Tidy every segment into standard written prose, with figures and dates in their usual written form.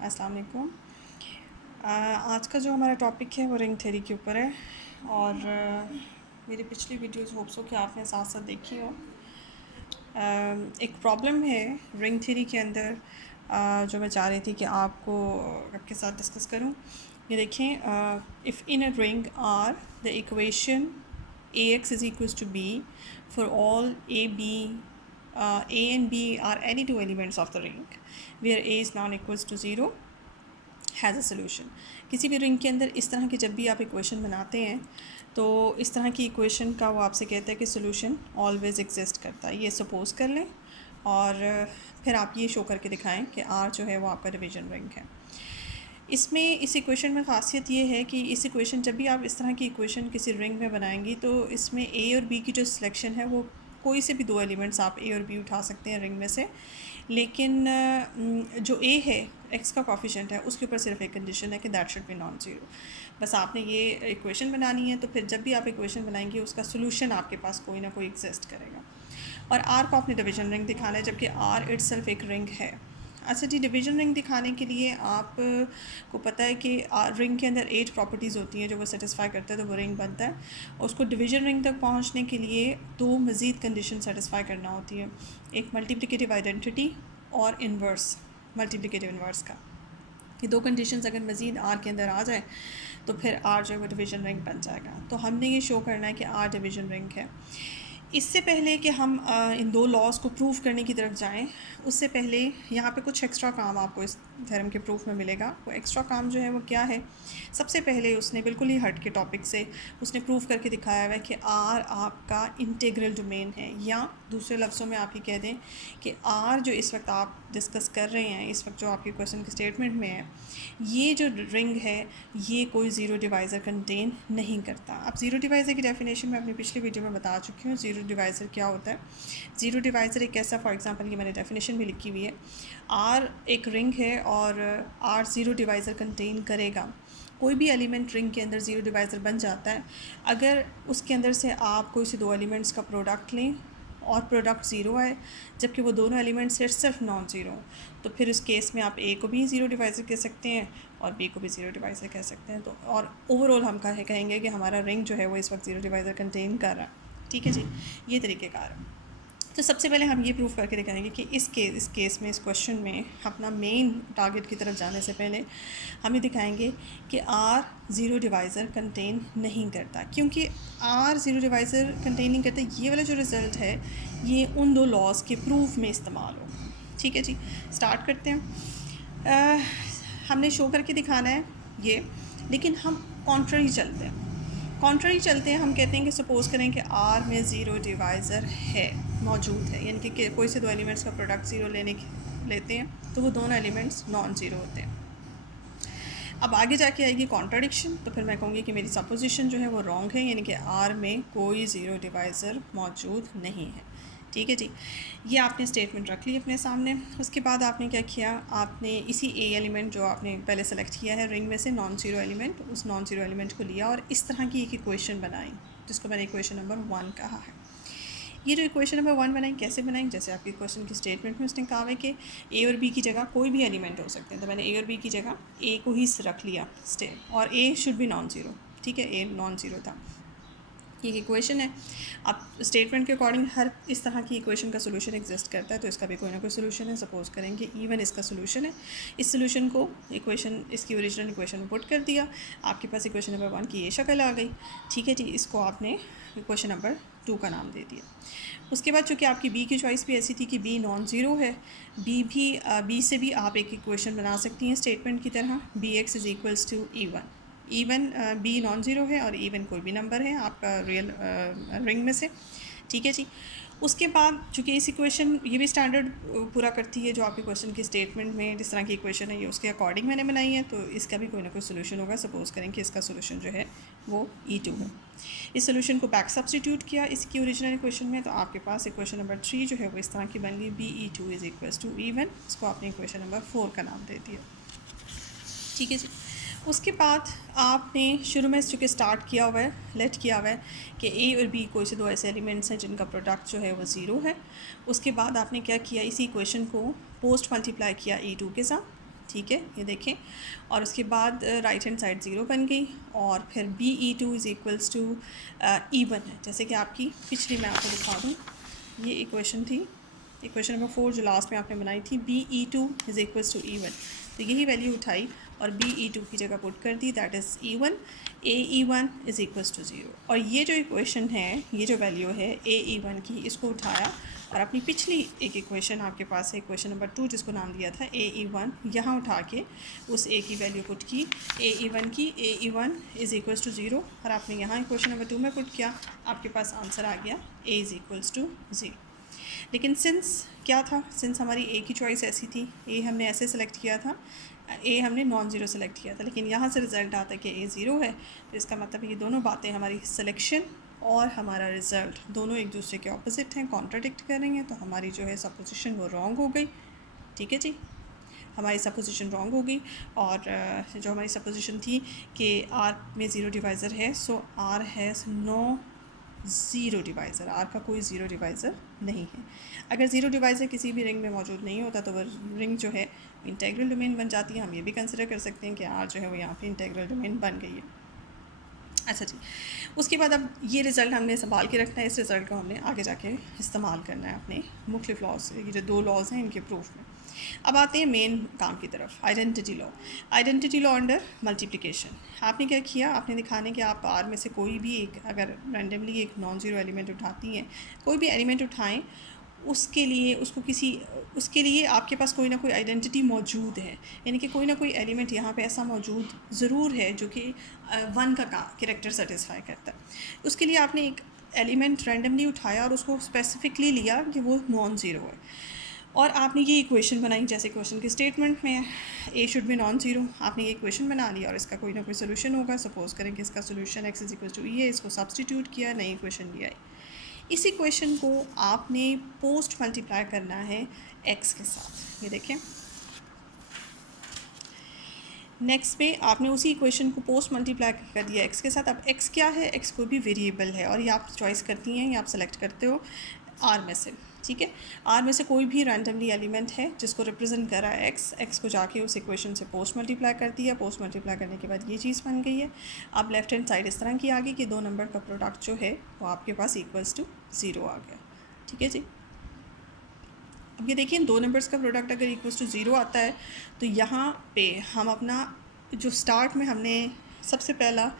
अस्सलाम वालेकुम। आज का जो हमारा टॉपिक है वो रिंग थ्योरी के ऊपर है और मेरी पिछली वीडियोस होप्स हो कि आपने साथ साथ देखी हो। एक प्रॉब्लम है रिंग थ्योरी के अंदर जो मैं चाह रही थी कि आपके साथ डिस्कस करूं। ये देखें, if in a ring R the equation ax is equals to b for all a and b are any two elements of the ring where a is non equals to 0 has a solution. किसी भी ring के अंदर इस तरह की जब भी आप इक्वेशन बनाते हैं तो इस तरह की इक्वेशन का वो आपसे कहता है कि सोल्यूशन ऑलवेज़ एग्जिस्ट करता है। ये सपोज़ कर लें और फिर आप ये शो करके दिखाएं कि आर जो है वो आपका डिवीजन रिंग है। इसमें इस इक्वेशन में ख़ासियत ये है कि इस इक्वेशन जब भी आप इस तरह की इक्वेशन किसी रिंग में बनाएंगी तो इसमें ए और बी की जो सिलेक्शन है वो कोई से भी दो एलिमेंट्स आप ए और बी उठा सकते हैं रिंग में से, लेकिन जो ए है एक्स का कॉफिशेंट है उसके ऊपर सिर्फ एक कंडीशन है कि that should be non zero. बस आपने ये इक्वेशन बनानी है, तो फिर जब भी आप इक्वेशन बनाएंगे उसका सोल्यूशन आपके पास कोई ना कोई एग्जिस्ट करेगा। और आर को आपने डिवीजन रिंग दिखाना है, जबकि आर इट्सल्फ एक रिंग है। अच्छा जी, डिवीजन रिंग दिखाने के लिए आप को पता है कि रिंग के अंदर 8 प्रॉपर्टीज़ होती हैं जो वो सेटिस्फाई करता है तो वो रिंग बनता है। और उसको डिवीजन रिंग तक पहुंचने के लिए दो मज़ीद कंडीशन सेटिस्फाई करना होती है, एक मल्टीप्लिकेटिव आइडेंटिटी और इन्वर्स मल्टीप्लिकेटिव इन्वर्स का। ये दो कंडीशंस अगर मज़ीद आर के अंदर आ जाए तो फिर आर जो है वो डिवीजन रिंग बन जाएगा। तो हमने ये शो करना है कि आर डिवीजन रिंग है। इससे पहले कि हम इन दो लॉज को प्रूव करने की तरफ जाएं, उससे पहले यहाँ पे कुछ एक्स्ट्रा काम आपको इस थ्योरम के प्रूफ में मिलेगा। वो एक्स्ट्रा काम जो है वो क्या है, सबसे पहले उसने बिल्कुल ही हट के टॉपिक से उसने प्रूव करके दिखाया हुआ है कि आर आपका इंटीग्रल डोमेन है, या दूसरे लफ्ज़ों में आप ये कह दें कि आर जो इस वक्त आप डिस्कस कर रहे हैं, इस वक्त जो आपके क्वेश्चन के स्टेटमेंट में है, ये जो रिंग है ये कोई ज़ीरो डिवाइज़र कंटेन नहीं करता। अब ज़ीरो डिवाइज़र की डेफिनेशन मैं अपनी पिछली वीडियो में बता चुकी हूँ। ज़ीरो डिवाइज़र क्या होता है? ज़ीरो डिवाइज़र एक ऐसा, फॉर एग्जांपल ये मैंने डेफिनेशन भी लिखी हुई है, आर एक रिंग है और आर ज़ीरो डिवाइज़र कंटेन करेगा। कोई भी एलिमेंट रिंग के अंदर ज़ीरो डिवाइज़र बन जाता है अगर उसके अंदर से आप कोई से दो एलिमेंट्स का प्रोडक्ट लें और प्रोडक्ट ज़ीरो आए, जबकि वो दोनों एलिमेंट्स सिर्फ नॉन ज़ीरो। तो फिर उस केस में आप ए को भी ज़ीरो डिवाइज़र कह सकते हैं और बी को भी ज़ीरो डिवाइज़र कह सकते हैं। तो और ओवरऑल हम कहेंगे कि हमारा रिंग जो है वो इस वक्त ज़ीरो डिवाइज़र कंटेन कर रहा है। ठीक है जी, ये तरीक़ेकार है। तो सबसे पहले हम ये प्रूफ करके दिखाएंगे कि इस केस में, इस क्वेश्चन में अपना मेन टारगेट की तरफ जाने से पहले हम ये दिखाएंगे कि आर ज़ीरो डिवाइज़र कंटेन नहीं करता। क्योंकि आर ज़ीरो डिवाइज़र कंटेन नहीं करता, ये वाला जो रिज़ल्ट है ये उन दो लॉज के प्रूफ में इस्तेमाल हो। ठीक है जी, स्टार्ट करते हैं। हमने शो करके दिखाना है ये, लेकिन हम कॉन्ट्ररी चलते हैं। हम कहते हैं कि सपोज़ करें कि आर में ज़ीरो डिवाइज़र है, मौजूद है, यानी कि कोई से दो एलिमेंट्स का प्रोडक्ट ज़ीरो लेते हैं तो वो दोनों एलिमेंट्स नॉन ज़ीरो होते हैं। अब आगे जाके आएगी कॉन्ट्राडिक्शन, तो फिर मैं कहूँगी कि मेरी सपोजिशन जो है वो रॉन्ग है, यानी कि आर में कोई ज़ीरो डिवाइज़र मौजूद नहीं है। ठीक है जी, ये आपने स्टेटमेंट रख ली अपने सामने। उसके बाद आपने क्या किया, आपने इसी ए एलिमेंट जो आपने पहले सेलेक्ट किया है रिंग में से, नॉन ज़ीरो एलिमेंट, उस नॉन ज़ीरो एलिमेंट को लिया और इस तरह की एक इक्वेशन बनाई जिसको मैंने इक्वेशन नंबर 1 कहा है। ये जो इक्वेशन नंबर 1 बनाई, कैसे बनाई? जैसे आपके क्वेश्चन की स्टेटमेंट में उसने कहा है कि ए और बी की जगह कोई भी एलिमेंट हो सकते हैं, तो मैंने ए और बी की जगह ए को ही रख लिया और ए शुड बी नॉन ज़ीरो। ठीक है, ए नॉन ज़ीरो था। ये इक्वेशन है। अब स्टेटमेंट के अकॉर्डिंग हर इस तरह की इक्वेशन का सोल्यूशन एग्जिस्ट करता है, तो इसका भी कोई ना कोई सोल्यूशन है। सपोज़ करेंगे इवन इसका सोल्यूशन है। इस सोल्यूशन को इक्वेशन, इसकी ओरिजिनल इक्वेशन में पुट कर दिया, आपके पास इक्वेशन नंबर 1 की ये शक्ल आ गई। ठीक है जी, इसको आपने इक्वेशन नंबर 2 का नाम दे दिया। उसके बाद चूँकि आपकी बी की चॉइस भी ऐसी थी कि बी नॉन ज़ीरो है, बी से भी आप एक इक्वेशन बना सकती हैं स्टेटमेंट की तरह, b x is equals to even b non zero है और ईवन कोई भी नंबर है आपका रियल रिंग में से। ठीक है जी, उसके बाद चूँकि इस इक्वेशन ये भी स्टैंडर्ड पूरा करती है जो आपके क्वेश्चन की स्टेटमेंट में जिस तरह की इक्वेशन है ये उसके अकॉर्डिंग मैंने बनाई है, तो इसका भी कोई ना कोई सोल्यूशन होगा। सपोज़ करें कि इसका सोल्यूशन जो है वो E2 है। इस सोल्यूशन को बैक सब्स्टिट्यूट किया इसकी ओरिजिनल इक्वेशन में, तो आपके पास इक्वेशन नंबर 3 जो है वो इस तरह की बन गई, BE2 is equals to even. इसको आपने इक्वेशन नंबर 4 का नाम दे दिया। ठीक है जी, उसके बाद आपने शुरू में चूँकि स्टार्ट किया हुआ है, लेट किया हुआ है कि ए और बी कोई से दो ऐसे एलिमेंट्स हैं जिनका प्रोडक्ट जो है वो ज़ीरो है। उसके बाद आपने क्या किया, इसी इक्वेशन को पोस्ट मल्टीप्लाई किया E2 के साथ। ठीक है, ये देखें। और उसके बाद राइट हैंड साइड 0 बन गई और फिर BE2 is equals to E1 है, जैसे कि आपकी पिछली मैं आपको दिखा दूँ। ये इक्वेशन थी, इक्वेशन नंबर 4 जो लास्ट में आपने बनाई थी, BE2 is equals to E1। तो यही वैल्यू उठाई और BE2 की जगह पुट कर दी, that is E1। AE1 is equals to 0। और ये जो इक्वेशन है, ये जो वैल्यू है AE1 की, इसको उठाया और अपनी पिछली एक इक्वेशन आपके पास है, इक्वेशन नंबर 2 जिसको नाम दिया था AE1, यहाँ उठा के उस A की वैल्यू पुट की, AE1 की। AE1 इज़ इक्वल्स टू 0 और आपने यहाँ इक्वेशन नंबर 2 में पुट किया, आपके पास आंसर आ गया A इज़ इक्वल्स टू 0। लेकिन सिंस क्या था, सिंस हमारी A की चॉइस ऐसी थी, A हमने ऐसे सेलेक्ट किया था, A हमने नॉन ज़ीरो सेलेक्ट किया था, लेकिन यहाँ से रिज़ल्ट आता है कि A ज़ीरो है, तो इसका मतलब ये दोनों बातें, हमारी सिलेक्शन और हमारा रिज़ल्ट दोनों एक दूसरे के ऑपोजिट हैं, कॉन्ट्राडिक्ट कर रही हैं। तो हमारी जो है सपोजिशन वो रॉन्ग हो गई। ठीक है जी, हमारी सपोजिशन रॉन्ग हो गई। और जो हमारी सपोजिशन थी कि R में ज़ीरो डिवाइज़र है, so R has no zero divisor, R का कोई ज़ीरो डिवाइज़र नहीं है। अगर ज़ीरो डिवाइज़र किसी भी रिंग में मौजूद नहीं होता तो वह रिंग जो है इंटेग्रल डोमेन बन जाती है। हम ये भी कंसिडर कर सकते हैं कि आर जो है वो यहाँ पे इंटेग्रल डोमेन बन गई है। अच्छा जी, उसके बाद अब ये रिज़ल्ट हमने संभाल के रखना है, इस रिज़ल्ट को हमने आगे जाके इस्तेमाल करना है अपने मुख्तलिफ लॉज, ये जो 2 लॉज हैं इनके प्रूफ में। अब आते हैं मेन काम की तरफ, identity law. Identity law under multiplication. आपने क्या किया, आपने दिखाने कि आप आर में से कोई भी एक, अगर रैंडमली एक नॉन ज़ीरो एलिमेंट उठाती हैं, कोई भी एलिमेंट उठाएं, उसके लिए आपके पास कोई ना कोई आइडेंटिटी मौजूद है, यानी कि कोई ना कोई एलिमेंट यहाँ पे ऐसा मौजूद ज़रूर है जो कि 1 का कैरेक्टर सेटिस्फाई करता है। उसके लिए आपने एक एलिमेंट रैंडमली उठाया और उसको स्पेसिफिकली लिया कि वो नॉन ज़ीरो है, और आपने ये इक्वेशन बनाई जैसे क्वेश्चन के स्टेटमेंट में है, A should be non zero. आपने ये इक्वेशन बना लिया और इसका कोई ना कोई सोल्यूशन होगा। सपोज़ करें कि इसका solution x is equal to E है, इसको सब्सटीट्यूट किया, नई इक्वेशन ली आई। इस इक्वेशन को आपने पोस्ट मल्टीप्लाई करना है x के साथ। ये देखें, नेक्स्ट पे आपने उसी इक्वेशन को पोस्ट मल्टीप्लाई कर दिया x के साथ। अब x क्या है, x कोई भी वेरिएबल है और ये आप चॉइस करती हैं, ये आप सेलेक्ट करते हो R में से। ठीक है, R में से कोई भी रैंडमली एलिमेंट है जिसको रिप्रेजेंट कर रहा है x को जाके उस इक्वेशन से पोस्ट मल्टीप्लाई कर दिया। पोस्ट मल्टीप्लाई करने के बाद ये चीज़ बन गई है। अब लेफ्ट हैंड साइड इस तरह की आ गई कि 2 नंबर का प्रोडक्ट जो है वो आपके पास इक्वल्स टू 0 आ गया। ठीक है जी, अब ये देखिए 2 नंबर्स का प्रोडक्ट अगर इक्वल्स टू 0 आता है तो यहाँ पे हम अपना जो स्टार्ट में हमने सबसे पहला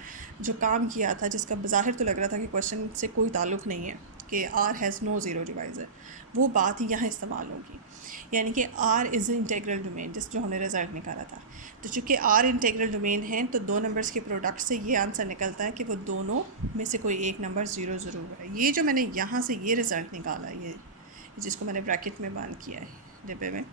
जो काम किया था, जिसका बज़ाहिर तो लग रहा था कि क्वेश्चन से कोई ताल्लुक़ नहीं है कि R has no zero divisor, वो बात ही यहाँ इस्तेमाल होगी। यानी कि R इज़ इंटेग्रल डोमेन, जो हमने रिज़ल्ट निकाला था। तो चूँकि R इंटेग्रल डोमेन है तो 2 नंबर्स के प्रोडक्ट से ये आंसर निकलता है कि वो दोनों में से कोई एक नंबर ज़ीरो ज़रूर है। ये जो मैंने यहाँ से ये रिज़ल्ट निकाला, ये जिसको मैंने ब्रैकेट में बंद किया है डिब्बे में,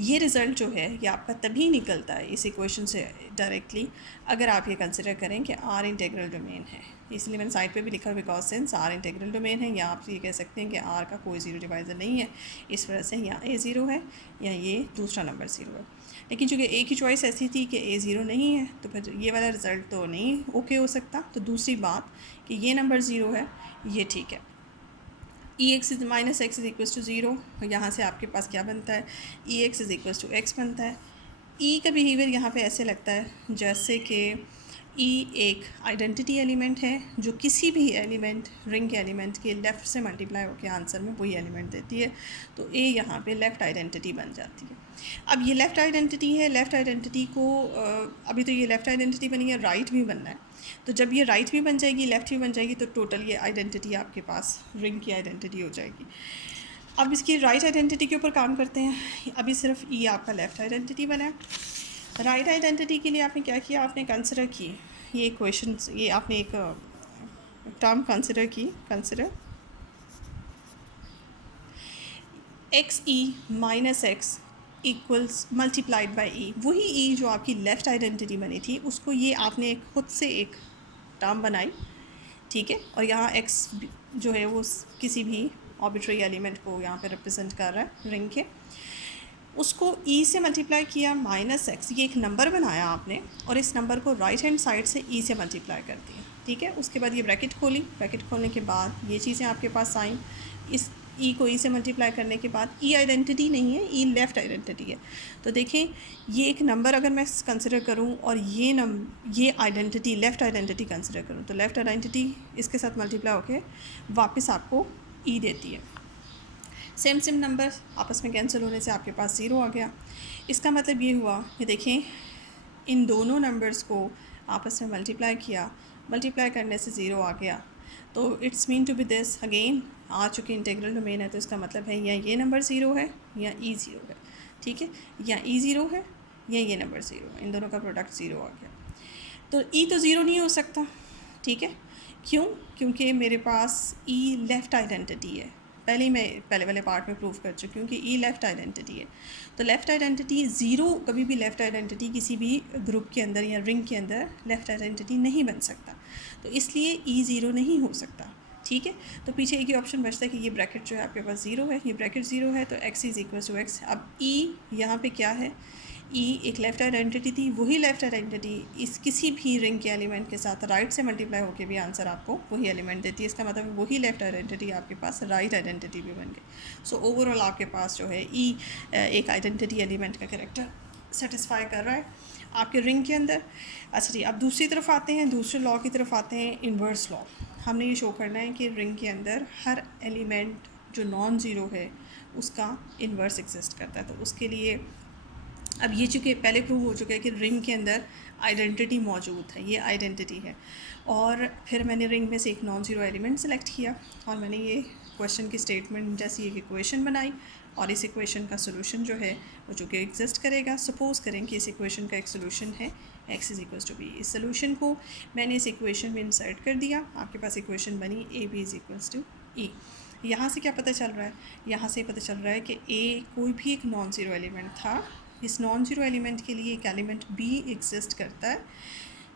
ये रिज़ल्ट जो है ये आपका तभी निकलता है इस इक्वेशन से डायरेक्टली अगर आप ये कंसिडर करें कि R इंटेग्रल डोमेन है। इसलिए मैंने साइड पे भी लिखा because since R integral domain है, या आप ये कह सकते हैं कि R का कोई ज़ीरो डिवाइज़र नहीं है, इस वजह से या A ज़ीरो है या ये दूसरा नंबर ज़ीरो है। लेकिन चूँकि A की चॉइस ऐसी थी कि A ज़ीरो नहीं है तो फिर ये वाला रिज़ल्ट तो नहीं ओके हो सकता। तो दूसरी बात कि ये नंबर ज़ीरो है, ये ठीक है। EX is minus x is equals to 0, यहाँ से आपके पास क्या बनता है, EX is equals to x बनता है। E का बिहेवियर यहाँ पे ऐसे लगता है जैसे कि E एक आइडेंटिटी एलिमेंट है जो किसी भी एलिमेंट, रिंग के एलिमेंट के लेफ़्ट से मल्टीप्लाई होकर आंसर में वही एलिमेंट देती है। तो A यहाँ पे लेफ़्ट आइडेंटिटी बन जाती है। अब ये लेफ़्ट आइडेंटिटी है, लेफ़्ट आइडेंटिटी को अभी तो ये लेफ़्ट आइडेंटिटी बनी है, राइट भी बनना है। तो जब ये राइट भी बन जाएगी, लेफ़्ट भी बन जाएगी, तो टोटल ये आइडेंटिटी आपके पास रिंग की आइडेंटिटी हो जाएगी। अब इसकी राइट आइडेंटिटी के ऊपर काम करते हैं। अभी सिर्फ E आपका लेफ़्ट आइडेंटिटी बना है। राइट आइडेंटिटी के लिए आपने क्या किया, आपने कंसिडर की ये इक्वेशन, ये आपने एक टर्म कंसिडर की, consider x e minus x equals multiplied by e. वही E जो आपकी लेफ़्ट आइडेंटिटी बनी थी उसको ये आपने खुद से एक टर्म बनाई, ठीक है। और यहाँ x जो है वो किसी भी आर्बिट्रेरी एलिमेंट को यहाँ पे रिप्रेजेंट कर रहा है रिंग के, उसको E से मल्टीप्लाई किया माइनस एक्स, ये एक नंबर बनाया आपने और इस नंबर को राइट हैंड साइड से E से मल्टीप्लाई कर दिया, ठीक है। उसके बाद ये ब्रैकेट खोली, ब्रैकेट खोलने के बाद ये चीज़ें आपके पास आई, इस ई को ई से मल्टीप्लाई करने के बाद ई आइडेंटिटी नहीं है, ई लेफ़्ट आइडेंटिटी है। तो देखें ये एक नंबर अगर मैं कंसिडर करूं और ये आइडेंटिटी लेफ़्ट आइडेंटिटी कंसिडर करूं तो लेफ़्ट आइडेंटिटी इसके साथ मल्टीप्लाई होके वापस आपको ई देती है। सेम नंबर आपस में कैंसिल होने से आपके पास ज़ीरो आ गया। इसका मतलब ये हुआ कि देखें इन दोनों नंबर्स को आपस में मल्टीप्लाई किया, मल्टीप्लाई करने से ज़ीरो आ गया। तो it's mean to be this again आ चुकी इंटीग्रल डोमेन है, तो इसका मतलब है या ये नंबर ज़ीरो है या ई ज़ीरो है, ठीक है, या ई ज़ीरो है या ये नंबर ज़ीरो है, इन दोनों का प्रोडक्ट ज़ीरो आ गया। तो ई तो ज़ीरो नहीं हो सकता, ठीक है, क्यों? क्योंकि मेरे पास ई लेफ़्ट आइडेंटिटी है, पहले ही मैं पहले वाले पार्ट में प्रूव कर चुकी हूँ कि ई लेफ़्ट आइडेंटिटी है। तो लेफ़्ट आइडेंटिटी ज़ीरो, कभी भी लेफ़्ट आइडेंटिटी किसी भी ग्रुप के अंदर या रिंग के अंदर लेफ़्ट आइडेंटिटी नहीं बन सकता, तो इसलिए ई ज़ीरो नहीं हो सकता, ठीक है। तो पीछे एक ही ऑप्शन बचता है कि ये ब्रैकेट जो है आपके पास ज़ीरो है, ये ब्रैकेट ज़ीरो है, तो x is equal to x. अब ई यहाँ पे क्या है, ई एक लेफ़्ट आइडेंटिटी थी, वही लेफ़्ट आइडेंटिटी इस किसी भी रिंग के एलिमेंट के साथ राइट से मल्टीप्लाई होकर भी आंसर आपको वही एलिमेंट देती है। इसका मतलब वही लेफ़्ट आइडेंटिटी आपके पास राइट आइडेंटिटी भी बन गई। सो ओवरऑल आपके पास जो है ई एक आइडेंटिटी एलिमेंट का कैरेक्टर सेटिस्फाई कर रहा है आपके रिंग के अंदर। अच्छा जी, अब दूसरी तरफ आते हैं, दूसरे लॉ की तरफ आते हैं, इन्वर्स लॉ। हमने ये शो करना है कि रिंग के अंदर हर एलिमेंट जो नॉन ज़ीरो है उसका इन्वर्स एग्जिस्ट करता है। तो उसके लिए अब ये चूँकि पहले प्रूव हो चुका है कि रिंग के अंदर आइडेंटिटी मौजूद है, ये आइडेंटिटी है, और फिर मैंने रिंग में से एक नॉन ज़ीरो एलिमेंट सेलेक्ट किया और मैंने ये क्वेश्चन की स्टेटमेंट जैसी एक इक्वेशन बनाई, और इस इक्वेशन का सोल्यूशन जो है वो चूँकि एग्जिस्ट करेगा। सपोज़ करें कि इस इक्वेशन का एक सोल्यूशन है x is equals to B. इस सोल्यूशन को मैंने इस इक्वेशन में इंसर्ट कर दिया, आपके पास इक्वेशन बनी a b is equals to e. यहाँ से क्या पता चल रहा है, यहाँ से पता चल रहा है कि ए कोई भी एक नॉन ज़ीरो एलिमेंट था, इस नॉन ज़ीरो एलिमेंट के लिए एक एलिमेंट बी एग्जिस्ट करता है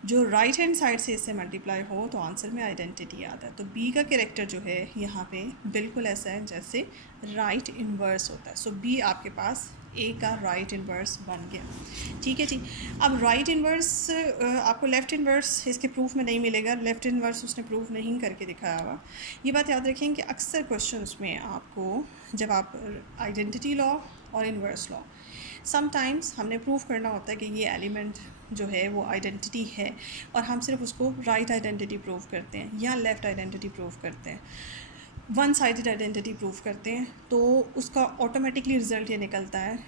जो राइट हैंड साइड से इससे मल्टीप्लाई हो तो आंसर में आइडेंटिटी आता है। तो बी का कैरेक्टर जो है यहाँ पे बिल्कुल ऐसा है जैसे राइट इन्वर्स होता है। सो बी आपके पास ए का राइट इन्वर्स बन गया, ठीक है जी। अब राइट इन्वर्स आपको लेफ़्ट इन्वर्स इसके प्रूफ में नहीं मिलेगा, लेफ़्ट इन्वर्स उसने प्रूफ नहीं करके दिखाया हुआ। ये बात याद रखें कि अक्सर क्वेश्चंस में आपको जब आप आइडेंटिटी लॉ और इन्वर्स लॉ समटाइम्स हमने प्रूफ करना होता है कि ये एलिमेंट जो है वो आइडेंटिटी है, और हम सिर्फ उसको राइट आइडेंटिटी प्रूव करते हैं या लेफ़्ट आइडेंटिटी प्रूव करते हैं, वन साइडेड आइडेंटिटी प्रूव करते हैं, तो उसका ऑटोमेटिकली रिज़ल्ट ये निकलता है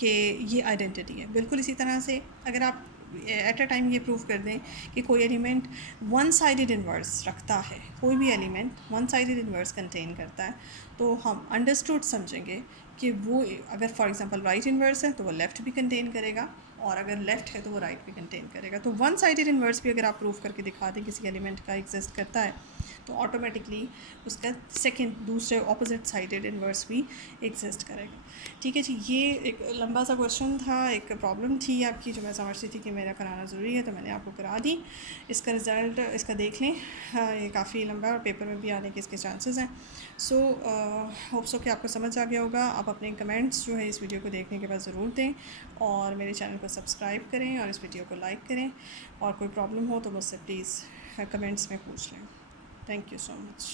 कि ये आइडेंटिटी है। बिल्कुल इसी तरह से अगर आप एट अ टाइम ये प्रूव कर दें कि कोई एलिमेंट वन साइडेड इन्वर्स रखता है, कोई भी element one sided inverse contain करता है, तो हम अंडरस्टूड समझेंगे कि वो अगर फॉर एग्जांपल राइट इन्वर्स है तो वो लेफ़्ट भी कंटेन करेगा, और अगर लेफ़्ट है तो वो राइट भी कंटेन करेगा। तो वन साइडेड इन्वर्स भी अगर आप प्रूव करके दिखा दें किसी एलिमेंट का एग्जिस्ट करता है तो ऑटोमेटिकली उसका सेकंड दूसरे ऑपोजिट साइडेड इन्वर्स भी एग्जिस्ट करेगा, ठीक है जी। ये एक लंबा सा क्वेश्चन था, एक प्रॉब्लम थी आपकी जो मैं समझती थी कि मेरा कराना ज़रूरी है, तो मैंने आपको करा दी। इसका रिज़ल्ट इसका देख लें, ये काफ़ी लंबा और पेपर में भी आने के इसके चांसेस हैं। सो होप सो कि आपको समझ आ गया होगा। आप अपने कमेंट्स जो है इस वीडियो को देखने के बाद ज़रूर दें, और मेरे चैनल को सब्सक्राइब करें और इस वीडियो को लाइक करें, और कोई प्रॉब्लम हो तो मुझसे प्लीज़ कमेंट्स में पूछ लें। Thank you so much.